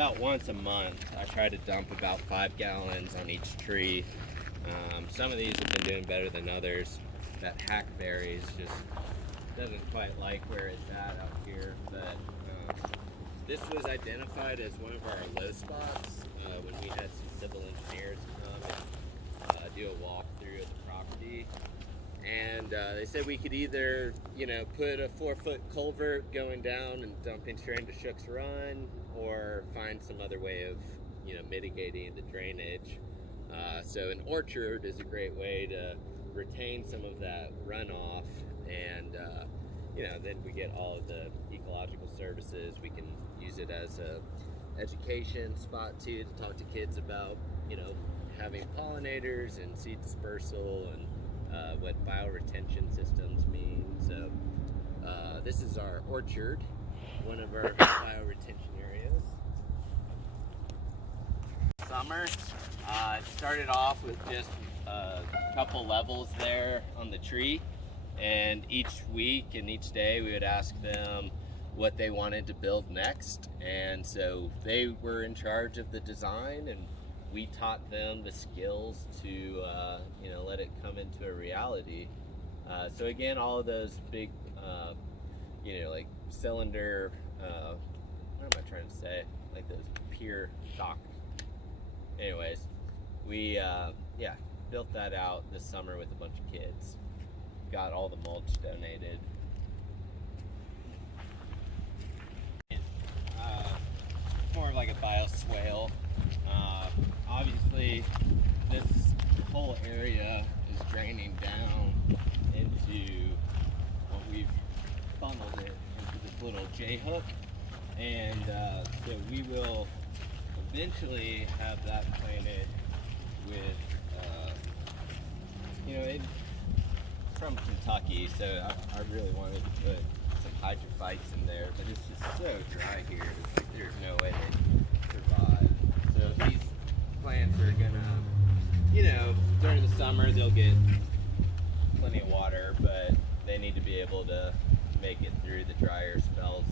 about once a month, I try to dump about 5 gallons on each tree. Some of these have been doing better than others. That hackberries just doesn't quite like where it's at out here, but this was identified as one of our low spots when we had some civil engineers come and do a walkthrough of the property. And they said we could either, put a 4-foot culvert going down and dumping straight into Shook's Run, or find some other way of, mitigating the drainage. So an orchard is a great way to retain some of that runoff, and then we get all of the ecological services. We can use it as a education spot too, to talk to kids about, having pollinators and seed dispersal and what bioretention systems mean. So this is our orchard, one of our bioretention areas. Summer, it started off with just a couple levels there on the tree, and each week and each day we would ask them what they wanted to build next, and so they were in charge of the design, and we taught them the skills to let it come into a reality. So again, all of those big like cylinder, what am I trying to say, like those pier dock. Anyways, we built that out this summer with a bunch of kids. Got all the mulch donated. More of like a bioswale. Obviously, this whole area is draining down into what we've funneled it into this little J-hook, and so we will eventually have that planted with, it's from Kentucky, so I really wanted to put some hydrophytes in there, but it's just so dry here. There's no way they survive. So these plants are gonna, during the summer they'll get plenty of water, but they need to be able to make it through the drier spells.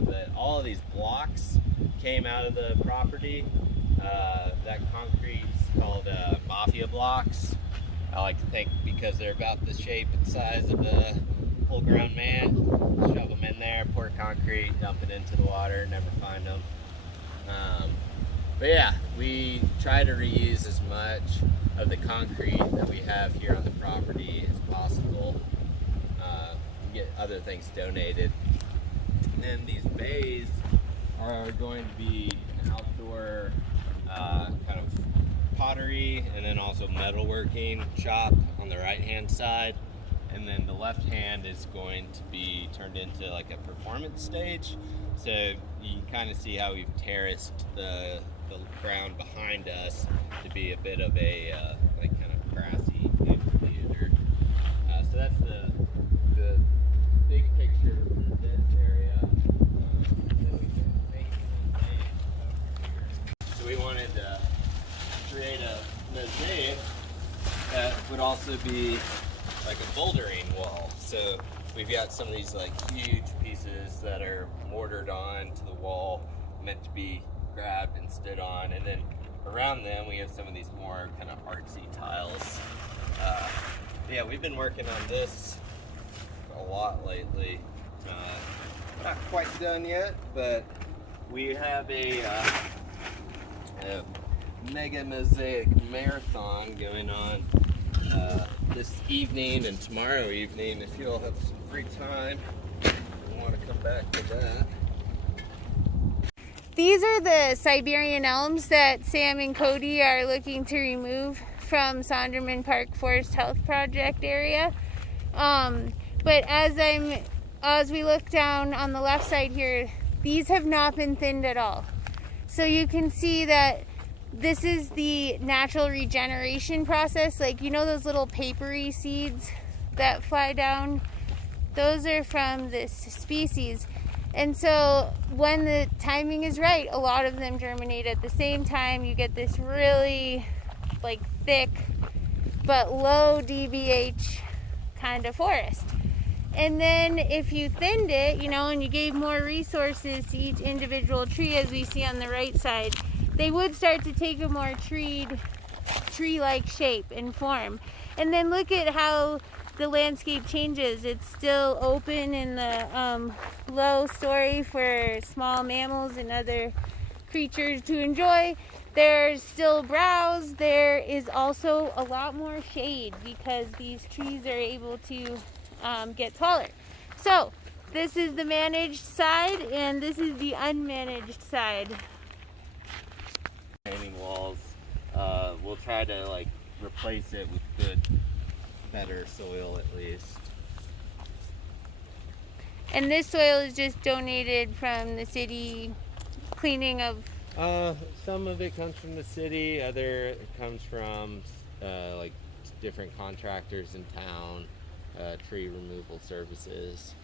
But all of these blocks came out of the property. That concrete's called mafia blocks. I like to think because they're about the shape and size of a full-grown man. Shove them in there, pour concrete, dump it into the water, never find them. But yeah, we try to reuse as much of the concrete that we have here on the property as possible. Get other things donated. And then these bays are going to be an outdoor kind of pottery and then also metalworking shop on the right hand side, and then the left hand is going to be turned into like a performance stage. So you can kind of see how we've terraced the ground behind us to be a bit of a like kind of grassy theater. So that's the big picture for this area. So we wanted to create a mosaic that would also be like a bouldering wall. So we've got some of these like huge pieces that are mortared on to the wall, meant to be grabbed and stood on, and then around them we have some of these more kind of artsy tiles. Yeah, we've been working on this a lot lately. Not quite done yet, but we have a mega mosaic marathon going on this evening and tomorrow evening. If you all have some free time and want to come back to that. These are the Siberian elms that Sam and Cody are looking to remove from Sonderman Park Forest Health Project area. But as we look down on the left side here, these have not been thinned at all. So you can see that this is the natural regeneration process. Like, those little papery seeds that fly down? Those are from this species. And so when the timing is right, a lot of them germinate at the same time. You get this really like thick but low DBH kind of forest. And then if you thinned it, you know, and you gave more resources to each individual tree, as we see on the right side, they would start to take a more tree-like shape and form. And then look at how the landscape changes. It's still open in the low story for small mammals and other creatures to enjoy. There's still browse. There is also a lot more shade because these trees are able to get taller. So this is the managed side and this is the unmanaged side. Retaining walls, we'll try to like replace it with good, better soil at least. And this soil is just donated from the city cleaning of. Some of it comes from the city, other it comes from like different contractors in town, tree removal services.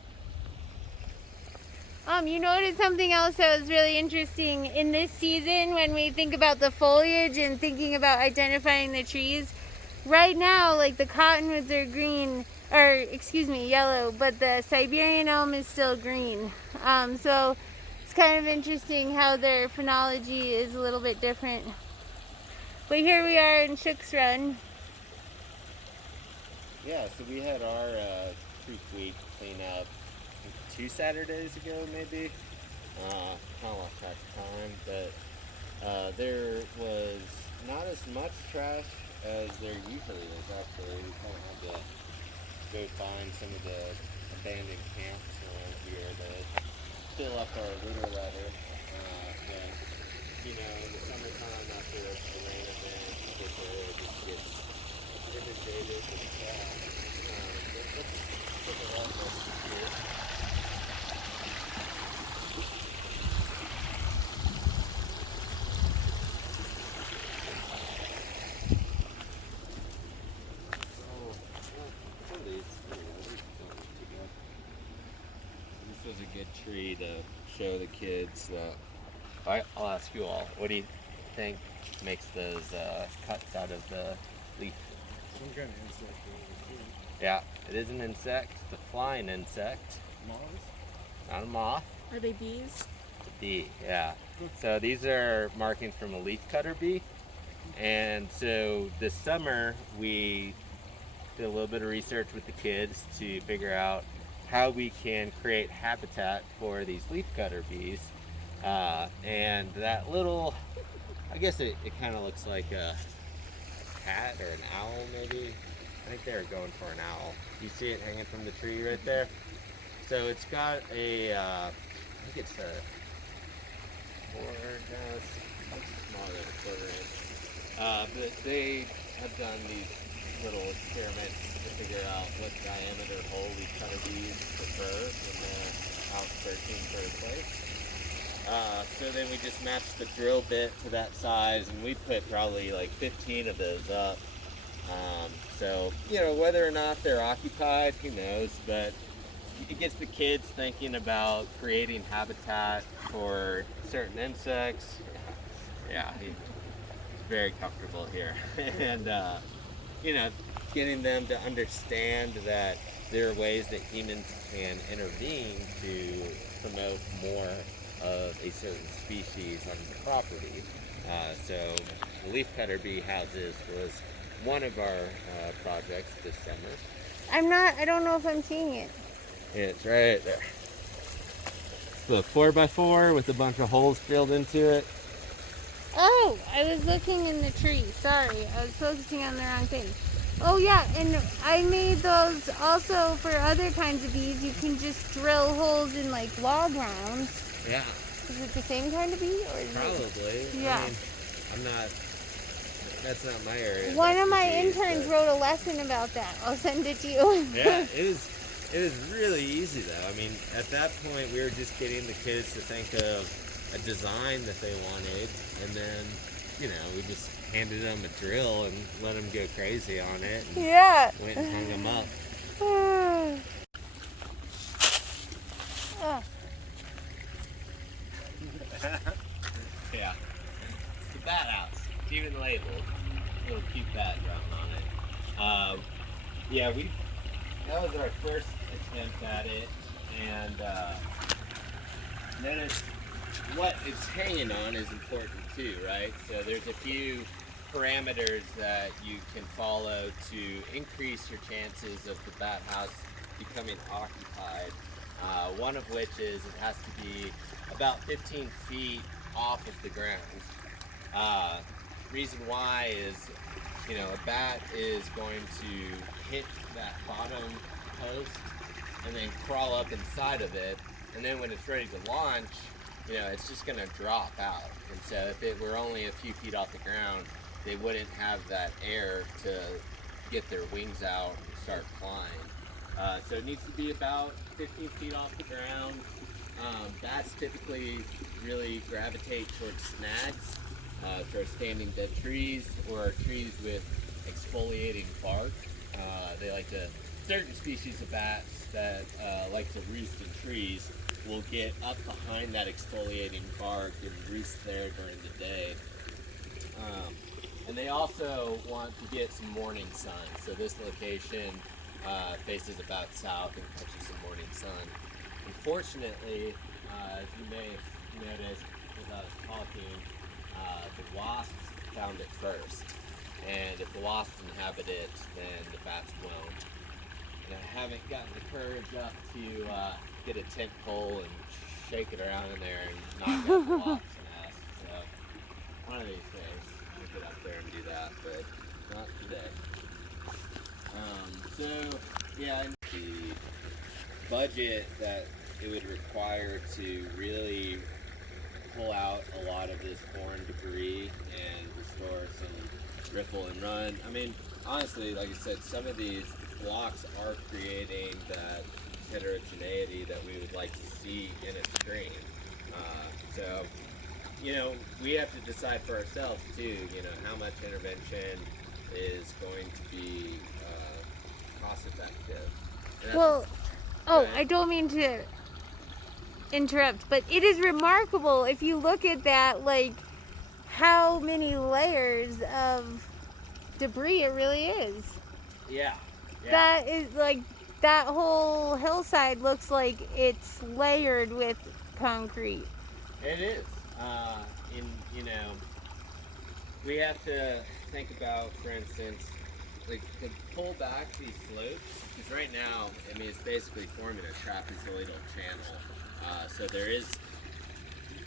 You noted something else that was really interesting in this season when we think about the foliage and thinking about identifying the trees. Right now, like the cottonwoods are green, or excuse me, yellow, but the Siberian elm is still green. So it's kind of interesting how their phenology is a little bit different. But here we are in Shook's Run. Yeah, so we had our Creek Week cleanup 2 Saturdays ago, maybe. Kind of lost track of time, but there was not as much trash as there usually is. Actually, we kind of had to go find some of the abandoned camps around here to fill up our litter letter. But you know, in the summertime after a rain event, you get there, it just gets inundated with trash. Let's take a walk over here. This was a good tree to show the kids. I'll ask you all, what do you think makes those cuts out of the leaf? Some kind of insect. Yeah, it is an insect. It's a flying insect. Moths? Not a moth. Are they bees? A bee, yeah. So these are markings from a leafcutter bee. And so this summer we did a little bit of research with the kids to figure out how we can create habitat for these leafcutter bees. And that little, I guess it kind of looks like a cat or an owl maybe. I think they're going for an owl. You see it hanging from the tree right there? So it's got a, I think it's a smaller than a quarter inch. But they have done these little experiments to figure out what diameter hole these cutter bees prefer when they're out searching for a place. So then we just matched the drill bit to that size, and we put probably like 15 of those up. So, you know, whether or not they're occupied, who knows, but it gets the kids thinking about creating habitat for certain insects. Yeah, he's very comfortable here. And, you know, getting them to understand that there are ways that humans can intervene to promote more of a certain species on the property. So the leafcutter bee houses was one of our projects this summer. I don't know if I'm seeing it. It's right there. So 4x4 with a bunch of holes filled into it. Oh, I was looking in the tree. Sorry, I was focusing on the wrong thing. Oh yeah, and I made those also for other kinds of bees. You can just drill holes in like log rounds. Yeah. Is it the same kind of bee? Or is Probably. It... Yeah. I mean, I'm not, that's not my area. One of my interns wrote a lesson about that. I'll send it to you. Yeah, it was really easy though. I mean, at that point we were just getting the kids to think of a design that they wanted, and then, you know, we just handed them a drill and let them go crazy on it. And yeah. Went and hung them up. Yeah. It's a bat house. It's even labeled. A little cute bat driving on it. Yeah, that was our first attempt at it, and notice what it's hanging on is important too, right? So there's a few parameters that you can follow to increase your chances of the bat house becoming occupied. One of which is it has to be about 15 feet off of the ground. Reason why is, a bat is going to hit that bottom post and then crawl up inside of it, and then when it's ready to launch, it's just going to drop out. And so if it were only a few feet off the ground, they wouldn't have that air to get their wings out and start flying. So it needs to be about 15 feet off the ground. Bats typically really gravitate towards snags, towards standing dead trees or trees with exfoliating bark. They like to, certain species of bats that like to roost in trees will get up behind that exfoliating bark and roost there during the day. And they also want to get some morning sun. So this location faces about south and catches some morning sun. Unfortunately, as you may have noticed as I was talking, the wasps found it first. And if the wasps inhabit it, then the bats won't. And I haven't gotten the courage up to get a tent pole and shake it around in there and knock out the wasps' nest. So one of these days I'll get up there and do that, but not today. So yeah, the budget that it would require to really pull out a lot of this foreign debris and restore some riffle and run. I mean, honestly, like I said, some of these blocks are creating that heterogeneity that we would like to see in a stream. So, we have to decide for ourselves too, how much intervention is going to be cost effective. Well, I don't mean to interrupt, but it is remarkable if you look at that, like how many layers of debris it really is. Yeah. That is like, that whole hillside looks like it's layered with concrete. It is. We have to think about, for instance, like to pull back these slopes, because right now, it's basically forming a trapezoidal channel. So there is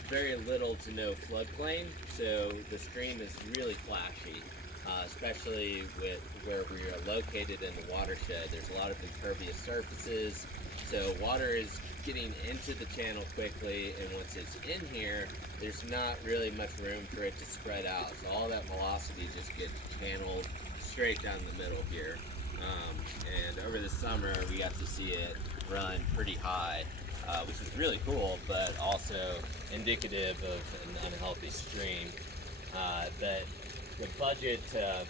very little to no floodplain, so the stream is really flashy, especially with where we are located in the watershed. There's a lot of impervious surfaces, so water is getting into the channel quickly, and once it's in here, there's not really much room for it to spread out. So all that velocity just gets channeled straight down the middle here. And over the summer, we got to see it run pretty high, which is really cool, but also indicative of an unhealthy stream. But the budget to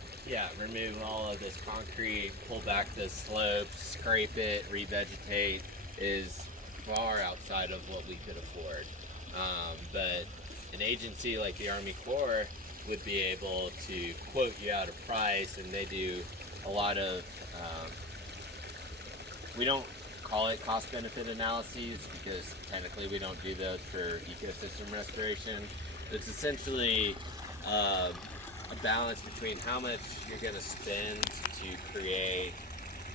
remove all of this concrete, pull back the slopes, scrape it, revegetate is far outside of what we could afford. But an agency like the Army Corps would be able to quote you out a price, and they do a lot of, we don't call it cost-benefit analyses because technically we don't do those for ecosystem restoration. It's essentially a balance between how much you're going to spend to create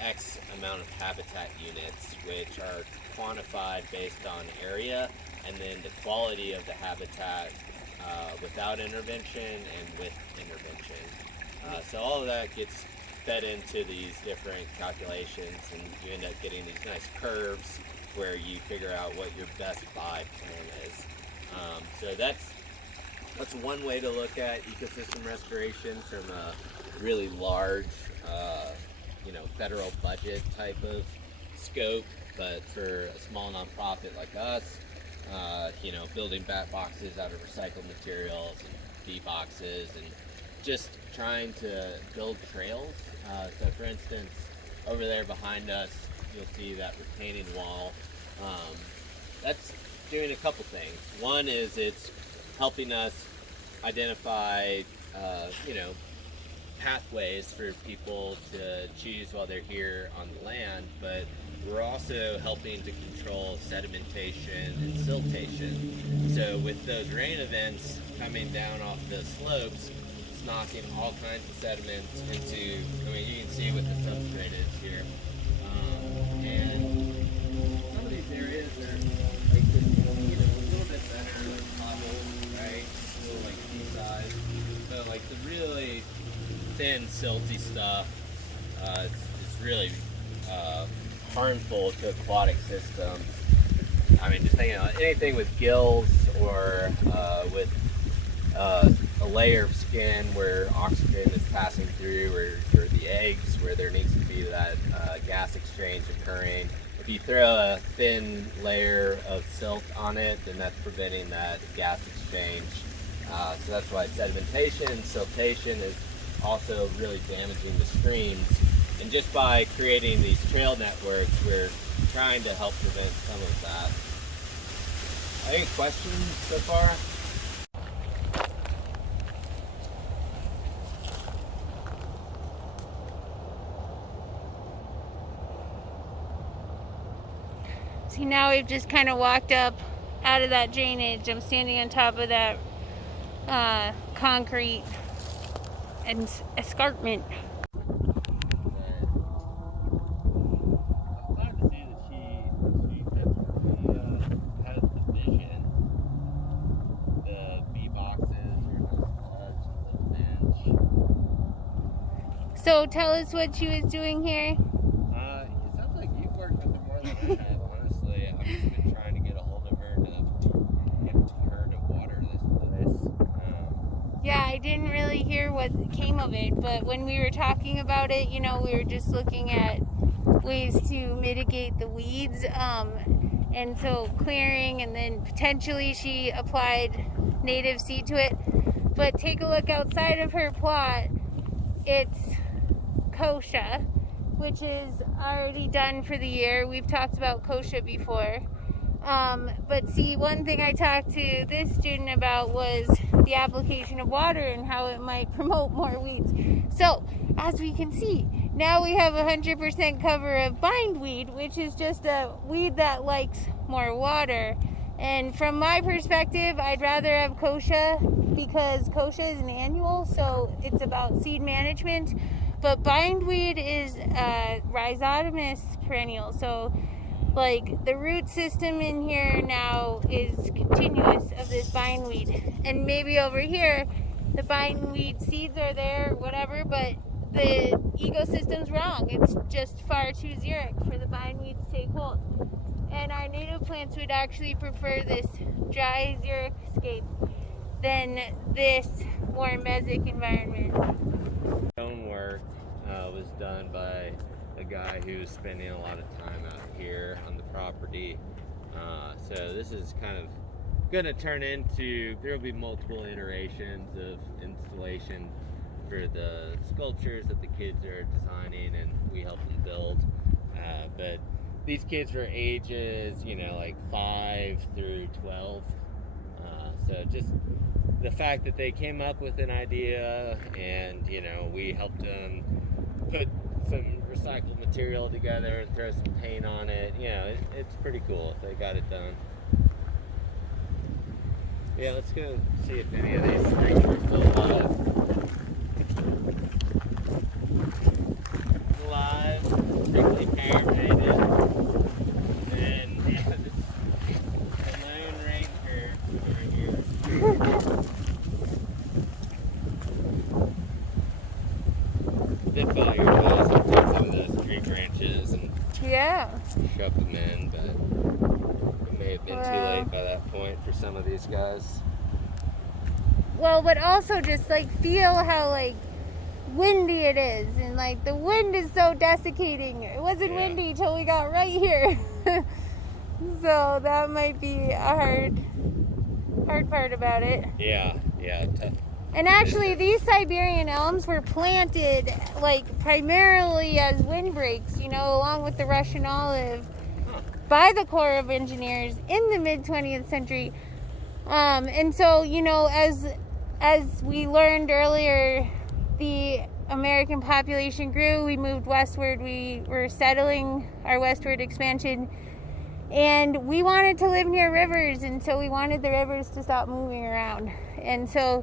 X amount of habitat units, which are quantified based on area, and then the quality of the habitat without intervention and with intervention. So all of that gets fed into these different calculations, and you end up getting these nice curves where you figure out what your best buy plan is. So that's one way to look at ecosystem restoration from a really large, federal budget type of scope. But for a small nonprofit like us, building bat boxes out of recycled materials and bee boxes, and just trying to build trails. So for instance, over there behind us, you'll see that retaining wall. That's doing a couple things. One is it's helping us identify, pathways for people to choose while they're here on the land, but we're also helping to control sedimentation and siltation. So with those rain events coming down off the slopes, it's knocking all kinds of sediments into, I mean, you can see what the substrate is here. And some of these areas are like this, a little bit better, like potholes, right? A little like seaside. So like the really thin, silty stuff, it's really harmful to aquatic systems. I mean, just thinking about anything with gills or with a layer of skin where oxygen is passing through, or the eggs where there needs to be that gas exchange occurring. If you throw a thin layer of silt on it, then that's preventing that gas exchange. So that's why sedimentation and siltation is also really damaging the streams. And just by creating these trail networks, we're trying to help prevent some of that. Any questions so far? See, now we've just kind of walked up out of that drainage. I'm standing on top of that concrete and escarpment. So tell us what she was doing here. It sounds like you've worked with her more than I have, honestly. I've just been trying to get a hold of her to get her to water this place. Yeah, I didn't really hear what came of it, but when we were talking about it, you know, we were just looking at ways to mitigate the weeds. And so clearing, and then potentially she applied native seed to it. But take a look outside of her plot. It's kochia, which is already done for the year. We've talked about kochia before. But see, one thing I talked to this student about was the application of water and how it might promote more weeds. So, as we can see, now we have 100% cover of bindweed, which is just a weed that likes more water. And from my perspective, I'd rather have kochia because kochia is an annual, so it's about seed management. But bindweed is a rhizotomous perennial, so like the root system in here now is continuous of this bindweed. And maybe over here, the bindweed seeds are there, whatever, but the ecosystem's wrong. It's just far too xeric for the bindweed to take hold. And our native plants would actually prefer this dry xeric scape than this more mesic environment. Stonework was done by a guy who was spending a lot of time out here on the property. So this is kind of going to turn into, there will be multiple iterations of installation for the sculptures that the kids are designing and we help them build. But these kids were ages, you know, like 5 through 12. So just the fact that they came up with an idea and, you know, we helped them put some recycled material together and throw some paint on it, you know, it's pretty cool if they got it done. Yeah, let's go see if any of these things are still alive. Alive, strictly parentated. And yeah, this Lone Ranger over here. Did follow your advice and take some of those tree branches and shove them in, but it may have been too late by that point for some of these guys. Well, but also just like feel how like windy it is, and like the wind is so desiccating. It wasn't windy till we got right here. So that might be a hard part about it. Yeah, tough. And actually these Siberian elms were planted like primarily as windbreaks, you know, along with the Russian olive by the Corps of Engineers in the mid-20th century. And so, you know, as we learned earlier, the American population grew, we moved westward. We were settling our westward expansion, and we wanted to live near rivers, and so we wanted the rivers to stop moving around. And so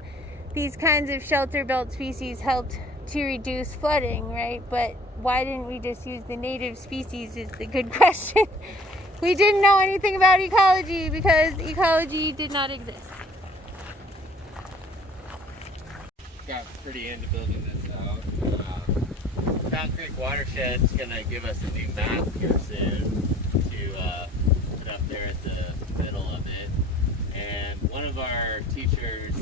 these kinds of shelter-built species helped to reduce flooding, right? But why didn't we just use the native species is the good question. We didn't know anything about ecology because ecology did not exist. Got pretty into building this out. Found Creek Watershed's gonna give us a new map here soon to put up there at the middle of it. And one of our teachers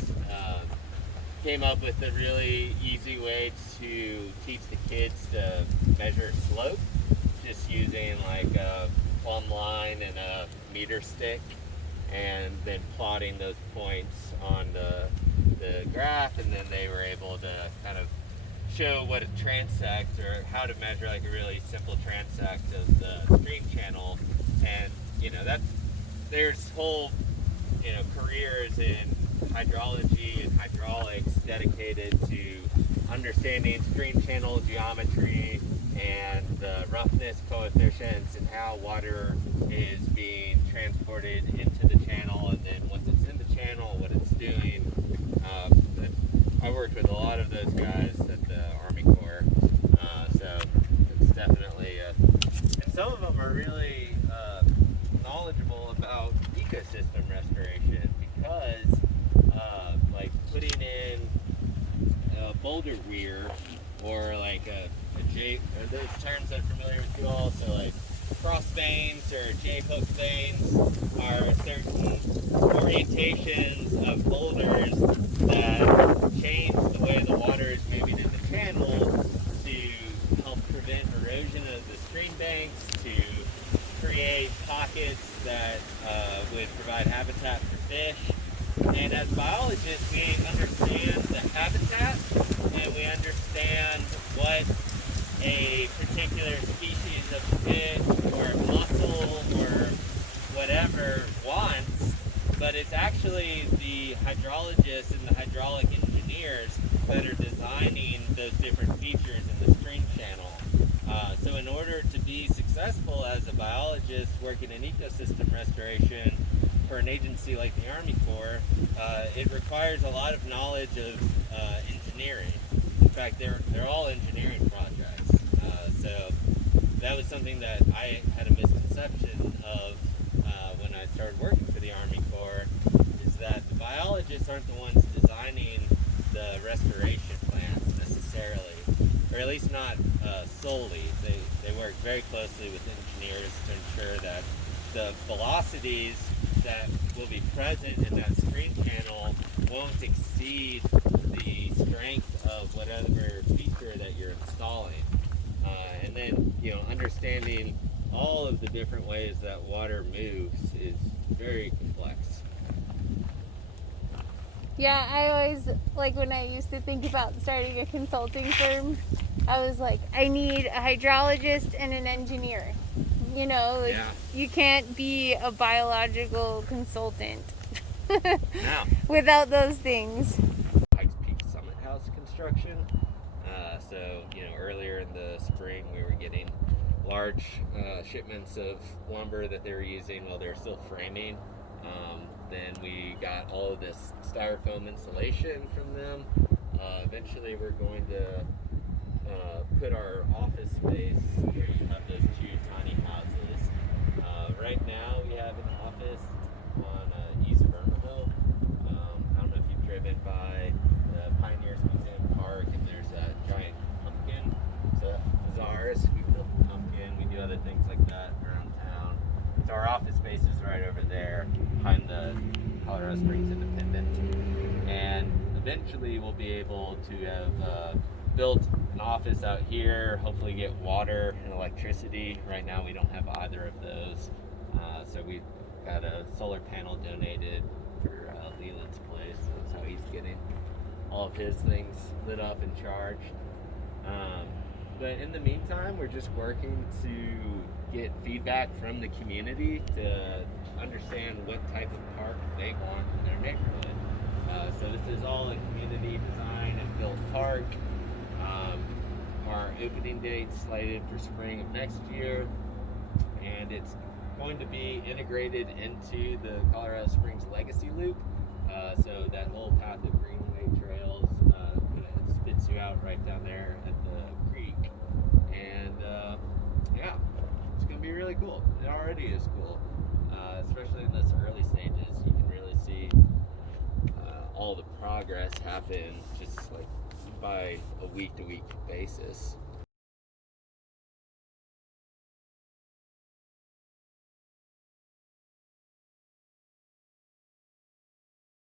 came up with a really easy way to teach the kids to measure slope, just using like a plumb line and a meter stick, and then plotting those points on the graph, and then they were able to kind of show what a transect, or how to measure like a really simple transect of the stream channel. And there's whole careers in hydrology and hydraulics dedicated to understanding stream channel geometry and the roughness coefficients and how water is being transported into the channel, and then once it's in the channel, what it's doing. I worked with a lot of those guys at the Army Corps, so it's definitely and some of them are really knowledgeable about ecosystem restoration, because like putting in a boulder weir, or like a J, are those terms that are familiar with you all? So like cross veins or J-hook veins are certain orientations of boulders that change the way the water is moving in the channel to help prevent erosion of the stream banks, to create pockets that would provide habitat for fish. And as biologists, we understand the habitat, and we understand what a particular species of fish or mussel or whatever wants, but it's actually the hydrologists and the hydraulic engineers that are designing those different features in the stream channel. So in order to be successful as a biologist working in ecosystem restoration for an agency like the Army Corps, it requires a lot of knowledge of engineering. In fact, they're all engineering projects. So that was something that I had a misconception of when I started working for the Army Corps, is that the biologists aren't the ones designing the restoration plans necessarily, or at least not solely. They work very closely with engineers to ensure that the velocities that will be present in that stream channel won't exceed the strength of whatever feature that you're installing. And then, understanding all of the different ways that water moves is very complex. Yeah, I always, like when I used to think about starting a consulting firm, I was like, I need a hydrologist and an engineer. You can't be a biological consultant without those things. Pikes Peak Summit House construction. So, earlier in the spring we were getting large shipments of lumber that they were using while they were still framing. Then we got all of this styrofoam insulation from them. Eventually we're going to put our office space where you have those two tiny houses. Right now we have an office on East Vermehill. I don't know if you've driven by the Pioneers Museum Park, and there's a giant pumpkin. So it's ours. We built the pumpkin. We do other things like that around town. So our office space is right over there behind the Colorado Springs Independent. And eventually we'll be able to have built an office out here, hopefully get water and electricity. Right now we don't have either of those. So we got a solar panel donated for Leland's place. So that's how he's getting all of his things lit up and charged. But in the meantime, we're just working to get feedback from the community to understand what type of park they want in their neighborhood. So this is all a community design and built park. Our opening date slated for spring of next year, and it's going to be integrated into the Colorado Springs Legacy Loop. So that whole path of greenway trails kind of spits you out right down there at the creek. And yeah, it's going to be really cool. It already is cool, especially in this early stages. You can really see all the progress happen just like by a week-to-week basis.